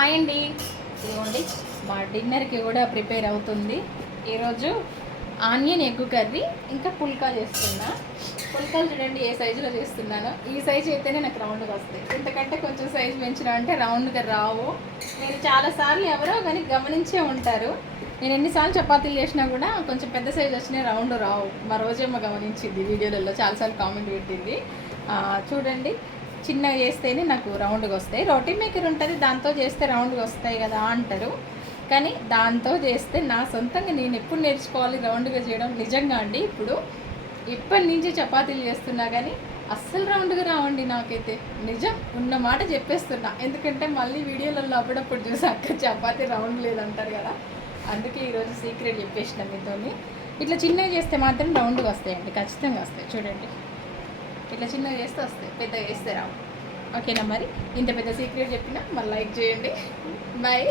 Hi అండి. ఇదిగోండి మా డిన్నర్కి కూడా ప్రిపేర్ అవుతుంది. ఈరోజు ఆనియన్ ఎగ్ కర్రీ ఇంకా పుల్కా చేస్తున్నా. పుల్కాలు చూడండి ఏ సైజులో చేస్తున్నానో. ఈ సైజు అయితేనే నాకు రౌండ్గా వస్తాయి. ఇంతకంటే కొంచెం సైజు పెంచినా అంటే రౌండ్గా రావు. నేను చాలాసార్లు ఎవరో కానీ గమనించే ఉంటారు. నేను ఎన్నిసార్లు చపాతీలు చేసినా కూడా కొంచెం పెద్ద సైజు వచ్చినాయి, రౌండ్ రావు. మా రోజేమో గమనించింది, వీడియోలలో చాలాసార్లు కామెంట్ పెట్టింది. చూడండి, చిన్నగా చేస్తేనే నాకు రౌండ్గా వస్తాయి. రోటీ మేకర్ ఉంటుంది, దాంతో చేస్తే రౌండ్గా వస్తాయి కదా అంటారు. కానీ దాంతో చేస్తే నా సొంతంగా నేను ఎప్పుడు నేర్చుకోవాలి రౌండ్గా చేయడం. నిజంగా అండి, ఇప్పటి నుంచి చపాతీలు చేస్తున్నా కానీ అస్సలు రౌండ్గా రావండి నాకైతే. నిజం ఉన్న మాట చెప్పేస్తున్నా. ఎందుకంటే మళ్ళీ వీడియోలలో అప్పుడప్పుడు చూసి అక్క చపాతీ రౌండ్ లేదంటారు కదా. అందుకే ఈరోజు సీక్రెట్ చెప్పేసిన మీతోని. ఇట్లా చిన్నగా చేస్తే మాత్రం రౌండ్గా వస్తాయండి, ఖచ్చితంగా వస్తాయి. చూడండి, ఇట్లా చిన్నగా చేస్తే వస్తాయి, పెద్దగా చేస్తే రావు. ఓకేనా? మరి ఇంత పెద్ద సీక్రెట్ చెప్పినా మరి లైక్ చేయండి. బాయ్.